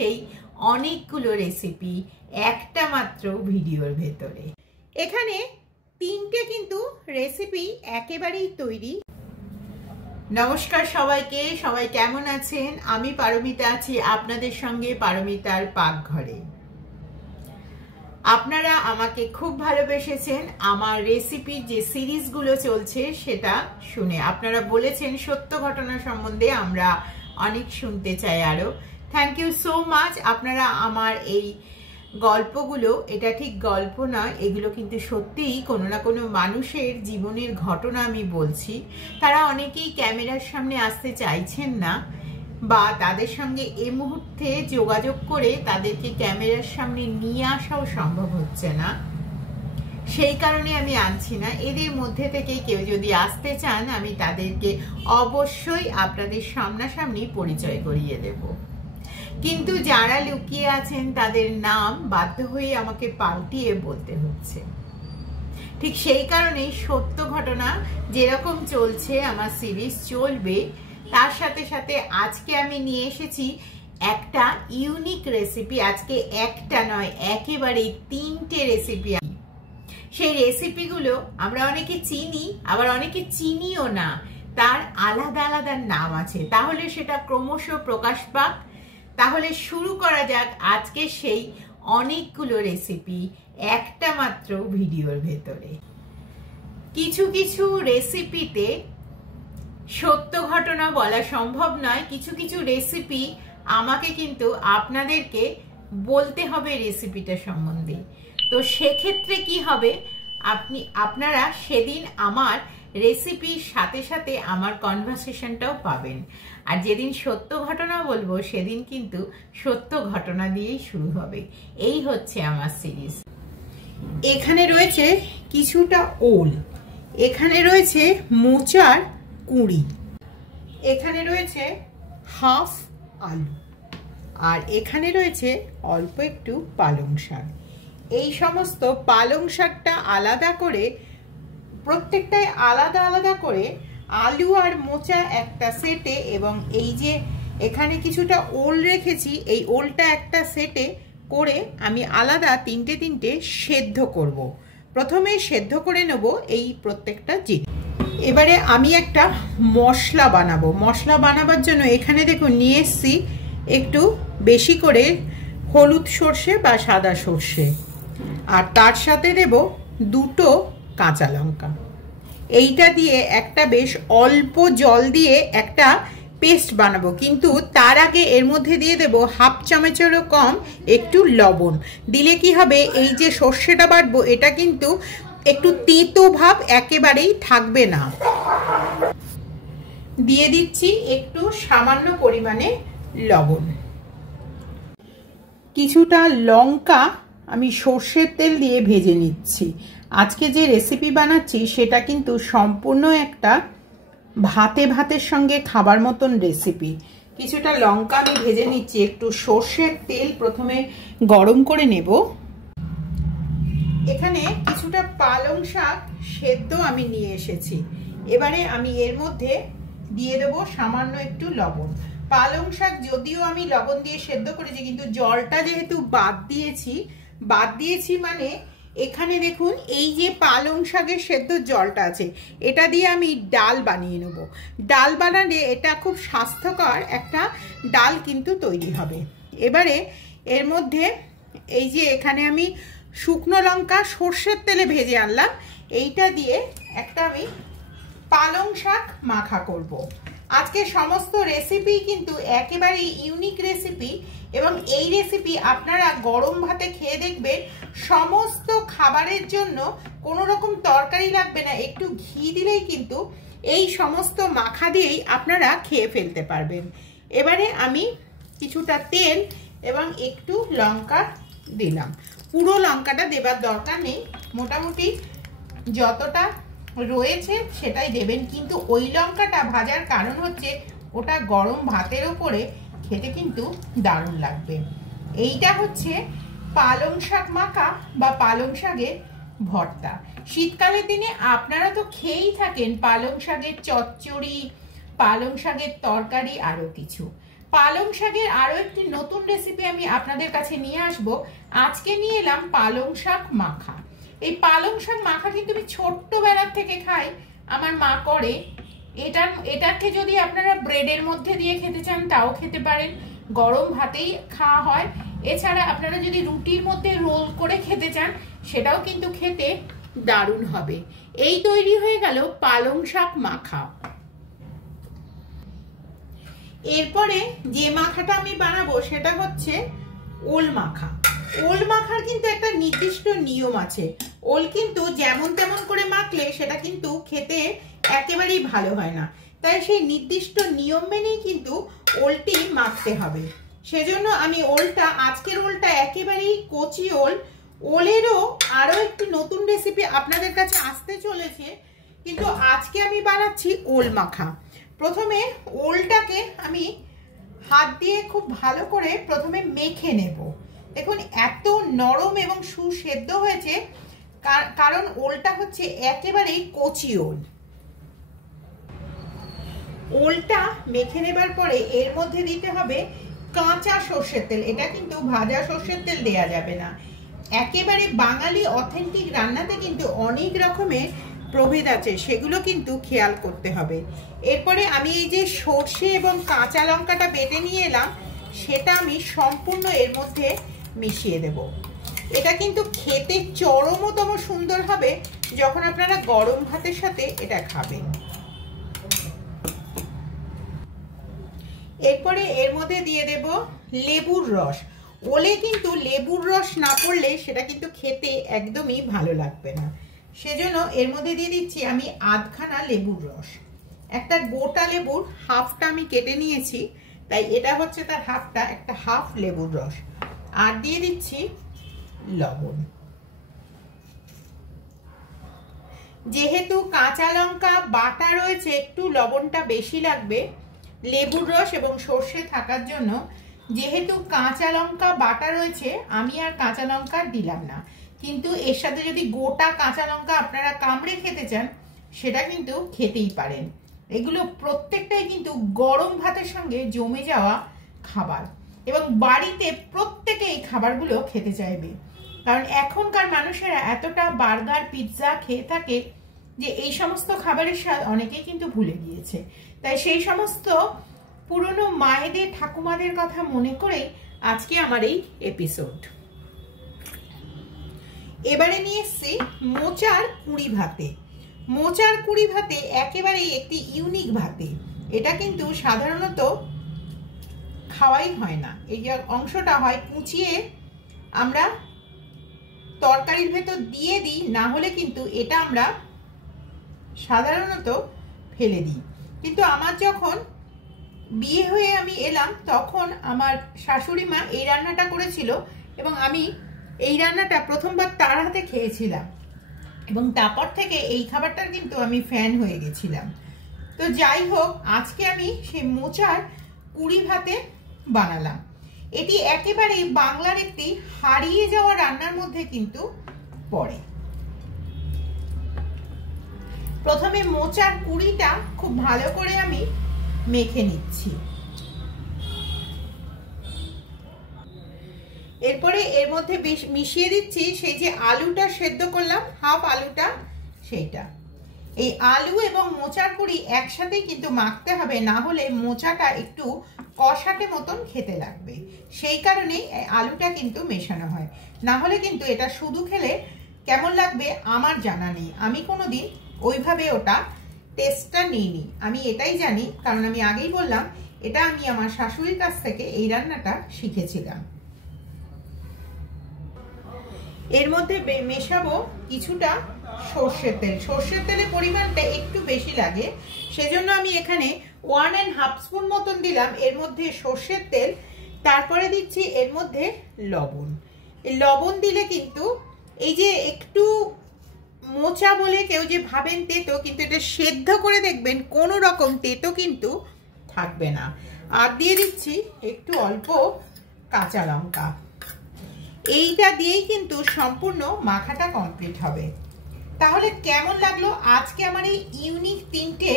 এই অনেকগুলো রেসিপি একটা মাত্র ভিডিওর ভেতরে। এখানে তিনটে কিন্তু রেসিপি একেবারেই তৈরি। নমস্কার সবাইকে, সবাই কেমন আছেন? আমি পারমিতা আছি আপনাদের সঙ্গে পারমিতার পাকঘরে। আপনারা আমাকে খুব ভালোবেসেছেন। আমার রেসিপির যে সিরিজগুলো চলছে সেটা শুনে আপনারা বলেছেন সত্য ঘটনা সম্বন্ধে আমরা অনেক শুনতে চাই আরো। Thank you so much. আপনারা আমার এই গল্পগুলো, এটা ঠিক গল্প নয়, এগুলো কিন্তু সত্যিই কোনো না কোনো মানুষের জীবনের ঘটনা আমি বলছি। তারা অনেকেই ক্যামেরার সামনে আসতে চাইছেন না, বা তাদের সঙ্গে এই মুহূর্তে যোগাযোগ করে তাদেরকে ক্যামেরার সামনে নিয়ে আসাও সম্ভব হচ্ছে না। সেই কারণে আমি আনছি না। এদের মধ্যে থেকে কেউ যদি আসতে চান আমি তাদেরকে অবশ্যই আপনাদের সামনাসামনি পরিচয় করিয়ে দেব। কিন্তু যারা লুকিয়ে আছেন তাদের নাম বাধ্য হয়ে আমাকে পাল্টিয়ে বলতে হচ্ছে। ঠিক সেই কারণেই সত্য ঘটনা যেরকম চলছে আমার সিরিজ চলবে, তার সাথে সাথে আজকে আমি নিয়ে এসেছি একটা ইউনিক রেসিপি। আজকে একটা নয়, একেবারে তিনটে রেসিপি। সেই রেসিপিগুলো আমরা অনেকে চিনি, আবার অনেকে চিনিও না। তার আলাদা আলাদা নাম আছে। তাহলে সেটা ক্রমশ প্রকাশ পাক। তাহলে শুরু করা যাক আজকে সেই অনেকগুলো রেসিপি একটা মাত্র ভিডিওর ভেতরে। কিছু কিছু রেসিপিতে সত্য ঘটনা বলা সম্ভব নয়। কিছু কিছু রেসিপি আমাকে কিন্তু আপনাদেরকে বলতে হবে রেসিপিটা সম্বন্ধে। তো সেক্ষেত্রে কি হবে, আপনারা সেদিন আমার রেসিপির সাথে সাথে আমার কনভারসেশনটাও পাবেন। আর যেদিন সত্য ঘটনা বলবো সেদিন কিন্তু সত্য ঘটনা দিয়েই শুরু হবে। এই হচ্ছে আমার সিরিজ। এখানে রয়েছে কিছুটা ওল, এখানে রয়েছে মোচার কুঁড়ি, এখানে রয়েছে হাফ আলু, আর এখানে রয়েছে অল্প একটু পালং শাক। এই সমস্ত পালং শাকটা আলাদা করে, প্রত্যেকটাই আলাদা আলাদা করে, আলু আর মোচা একটা সেটে, এবং এই যে এখানে কিছুটা ওল রেখেছি, এই ওলটা একটা সেটে করে আমি আলাদা তিনটে তিনটে সেদ্ধ করব। প্রথমে সেদ্ধ করে নেব এই প্রত্যেকটা জিনিস। এবারে আমি একটা মশলা বানাবো। মশলা বানাবার জন্য এখানে দেখুন নিয়ে এসছি একটু বেশি করে হলুদ সর্ষে বা সাদা সর্ষে, আর তার সাথে দেব দুটো কাঁচা লঙ্কা। এইটা দিয়ে একটা বেশ অল্প জল দিয়ে একটা পেস্ট বানাবো। কিন্তু তার আগে এর মধ্যে দিয়ে দেব হাফ চামচেরও কম একটু লবণ। দিলে কি হবে, এই যে সর্ষেটা বাটবো এটা কিন্তু একটু তেতো ভাব একেবারেই থাকবে না। দিয়ে দিচ্ছি একটু সামান্য পরিমাণে লবণ। কিছুটা লঙ্কা আমি সর্ষের তেল দিয়ে ভেজে নিচ্ছি। আজকে যে রেসিপি বানাচ্ছি সেটা কিন্তু সম্পূর্ণ একটা ভাতের সঙ্গে খাবার মতন রেসিপি। কিছুটা লঙ্কা আমি ভেজে নিচ্ছি। একটু সর্ষের তেল প্রথমে গরম করে নেব। এখানে কিছুটা পালং শাক সেদ্ধ আমি নিয়ে এসেছি। এবারে আমি এর মধ্যে দিয়ে দেবো সামান্য একটু লবণ। পালং শাক যদিও আমি লবণ দিয়ে সেদ্ধ করেছি, কিন্তু জলটা যেহেতু বাদ দিয়েছি মানে এখানে দেখুন এই যে পালং শাকের সেদ্ধ জলটা আছে, এটা দিয়ে আমি ডাল বানিয়ে নেব। ডাল বানালে এটা খুব স্বাস্থ্যকর একটা ডাল কিন্তু তৈরি হবে। এবারে এর মধ্যে এই যে এখানে আমি শুকনো লঙ্কা সর্ষের তেলে ভেজে আনলাম, এইটা দিয়ে একটা আমি পালং শাক মাখা করব। আজকে সমস্ত রেসিপি কিন্তু একেবারে ইউনিক রেসিপি, এবং এই রেসিপি আপনারা গরম ভাতে খেয়ে দেখবেন সমস্ত খাবারের জন্য কোনো রকম তরকারি লাগবে না। একটু ঘি দিলেই কিন্তু এই সমস্ত মাখা দিয়েই আপনারা খেয়ে ফেলতে পারবেন। এবারে আমি কিছুটা তেল এবং একটু লঙ্কা দিলাম। পুরো লঙ্কাটা দেবার দরকার নেই, মোটামুটি যতটা রয়েছে সেটাই দেবেন। কিন্তু ওই লঙ্কাটা ভাজার কারণ হচ্ছে ওটা গরম ভাতের ওপরে খেতে কিন্তু দারুণ লাগবে। এইটা হচ্ছে পালং শাক মাখা বা পালং শাকের ভর্তা। শীতকালের দিনে আপনারা তো খেয়েই থাকেন পালং শাকের চচ্চড়ি, পালং শাকের তরকারি, আরও কিছু। পালং শাকের আরো একটি নতুন রেসিপি আমি আপনাদের কাছে নিয়ে আসব। আজকে নিয়ে এলাম পালং শাক মাখা। এই পালং শাক মাখা কিন্তু আমি ছোট্টবেলার থেকে খাই, আমার মা করে। এটাকে যদি আপনারা ব্রেডের মধ্যে দিয়ে খেতে চান তাও খেতে পারেন, গরম ভাতেই খাওয়া হয়। এছাড়া আপনারা যদি রুটির মধ্যে রোল করে খেতে চান সেটাও কিন্তু খেতে দারুণ হবে। এই তৈরি হয়ে গেল পালং শাক মাখা। এরপরে যে মাখাটা আমি বানাবো সেটা হচ্ছে ওল মাখা। ওল মাখার কিন্তু একটা নির্দিষ্ট নিয়ম আছে। ওল কিন্তু যেমন তেমন করে মাখলে সেটা কিন্তু খেতে একেবারেই ভালো হয় না, তাই সেই নির্দিষ্ট নিয়ম মেনেই কিন্তু ওলটি মাখতে হবে। সেজন্য আমি আজকের ওলটা একেবারেই কচি ওল। ওলেরও আরো একটি নতুন রেসিপি আপনাদের কাছে আসতে চলেছে, কিন্তু আজকে আমি বানাচ্ছি ওল মাখা। প্রথমে ওলটাকে আমি হাত দিয়ে খুব ভালো করে প্রথমে মেখে নেব। দেখুন এত নরম এবং সুসেদ্ধ হয়েছে, কারণ ওলটা হচ্ছে একেবারেই কচি ওল। ওলটা মেখে নেবার পরে এর মধ্যে দিতে হবে কাঁচা সর্ষের তেল। এটা কিন্তু ভাজা সর্ষের তেল দেয়া যাবে না। একেবারে বাঙালি অথেন্টিক রান্নাতে কিন্তু অনেক রকমের প্রভেদ আছে, সেগুলো কিন্তু খেয়াল করতে হবে। এরপরে আমি এই যে সর্ষে এবং কাঁচা লঙ্কাটা বেটে নিয়ে এলাম সেটা আমি সম্পূর্ণ এর মধ্যে মিশিয়ে দেব। এটা কিন্তু খেতে চরমতম সুন্দর হবে যখন আপনারা গরম ভাতের সাথে এটা খাবেন। এরপরে এর মধ্যে দিয়ে দেব লেবুর রস। ওলে কিন্তু লেবুর রস না পড়লে সেটা কিন্তু খেতে একদমই ভালো লাগবে না। সেজন্য এর মধ্যে দিয়ে দিচ্ছি আমি আধখানা লেবুর রস। একটা গোটা লেবুর হাফটা আমি কেটে নিয়েছি, তাই এটা হচ্ছে তার হাফটা, একটা হাফ লেবুর রস। আর দিয়ে দিচ্ছি লবণ। যেহেতু কাঁচা লঙ্কা বাটা রয়েছে একটু লবণটা বেশি লাগবে লেবুর রস এবং সর্ষে থাকার জন্য। যেহেতু কাঁচা লঙ্কা বাটা রয়েছে আমি আর কাঁচা লঙ্কা দিলাম না, কিন্তু এর সাথে যদি গোটা কাঁচা লঙ্কা আপনারা কামড়ে খেতে চান সেটা কিন্তু খেতেই পারেন। এগুলো প্রত্যেকটাই কিন্তু গরম ভাতের সঙ্গে জমে যাওয়া খাবার, এবং বাড়িতে প্রত্যেকে এই খাবারগুলো খেতে চাইবে। কারণ এখনকার মানুষেরা এতটা বার্গার পিৎজা খেয়ে থাকে যে এই সমস্ত খাবারের স্বাদ অনেকেই কিন্তু ভুলে গিয়েছে। তাই সেই সমস্ত পুরনো মায়েদের ঠাকুমাদের কথা মনে করে আজকে আমার এই এপিসোড। এবারে নিয়ে এসছি মোচার কুঁড়ি ভাতে। মোচার কুঁড়ি ভাতে একেবারেই একটি ইউনিক ভাতে। এটা কিন্তু সাধারণত খাওয়াই হয় না। এই যে অংশটা হয় কুচিয়ে আমরা তরকারির ভেতর দিয়ে দিই, না হলে কিন্তু এটা আমরা সাধারণত ফেলে দিই। কিন্তু আমার যখন বিয়ে হয়ে আমি এলাম তখন আমার শাশুড়ি মা এই রান্নাটা করেছিল, এবং আমি এই রান্নাটা প্রথমবার তার হাতে খেয়েছিলাম, এবং তারপর থেকে এই খাবারটার কিন্তু আমি ফ্যান হয়ে গেছিলাম। তো যাই হোক, আজকে আমি সেই মোচার কুঁড়ি ভাতে বানালাম। এটি একেবারেই বাংলার একটি হারিয়ে যাওয়া রান্নার মধ্যে কিন্তু পড়ে। প্রথমে মোচার কুঁড়িটা খুব ভালো করে আমি মেখে নিচ্ছি। এরপরে এর মধ্যে মিশিয়ে দিচ্ছি সেই যে আলুটা সেদ্ধ করলাম, হাফ আলুটা, সেইটা। এই আলু এবং মোচার কুঁড়ি একসাথেই কিন্তু মাখতে হবে, না হলে মোচাটা একটু কষাটে মতন খেতে লাগবে। সেই কারণেই আলুটা কিন্তু মেশানো হয়, না হলে কিন্তু এটা শুধু খেলে কেমন লাগবে আমার জানা নেই। আমি কোনোদিন ওইভাবে ওটা টেস্টটা নিইনি। আমি এটাই জানি, কারণ আমি আগেই বললাম এটা আমি আমার শাশুড়ির কাছ থেকে এই রান্নাটা শিখেছিলাম। এর মধ্যে মেশাবো কিছুটা সর্ষের তেল। সর্ষের তেলের পরিমাণটা একটু বেশি লাগে, সেজন্য আমি এখানে 1.5 স্পুন মতন দিলাম এর মধ্যে সর্ষের তেল। তারপরে দিচ্ছি এর মধ্যে লবণ। লবণ দিলে কিন্তু এই যে একটু মোচা বলে কেউ যে ভাবেন তেতো, কিন্তু এটা সেদ্ধ করে দেখবেন কোনো রকম তেতো কিন্তু থাকবে না। আর দিয়ে দিচ্ছি একটু অল্প কাঁচা লঙ্কা। এইটা দিয়েই কিন্তু সম্পূর্ণ মাখাটা কমপ্লিট হবে। তাহলে কেমন লাগলো আজকে আমার এই ইউনিক 3টে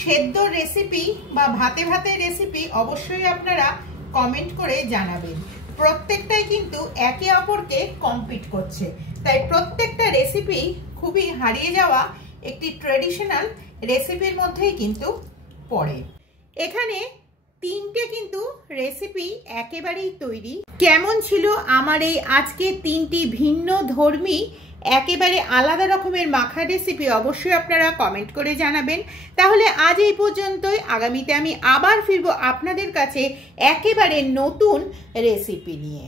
সেদ্ধ রেসিপি বা ভাতে ভাতে রেসিপি অবশ্যই আপনারা কমেন্ট করে জানাবেন। প্রত্যেকটাই কিন্তু একে অপরকে কম্পিট করছে, তাই প্রত্যেকটা রেসিপি খুবই হারিয়ে যাওয়া একটি ট্রেডিশনাল রেসিপির মধ্যেই কিন্তু পড়ে। এখানে তিনটে কিন্তু রেসিপি একেবারেই তৈরি। কেমন ছিল আমার এই আজকে তিনটি ভিন্ন ধর্মী একেবারে আলাদা রকমের মাখা রেসিপি অবশ্যই আপনারা কমেন্ট করে জানাবেন। তাহলে আজ এই পর্যন্তই। আগামীতে আমি আবার ফিরবো আপনাদের কাছে একেবারে নতুন রেসিপি নিয়ে।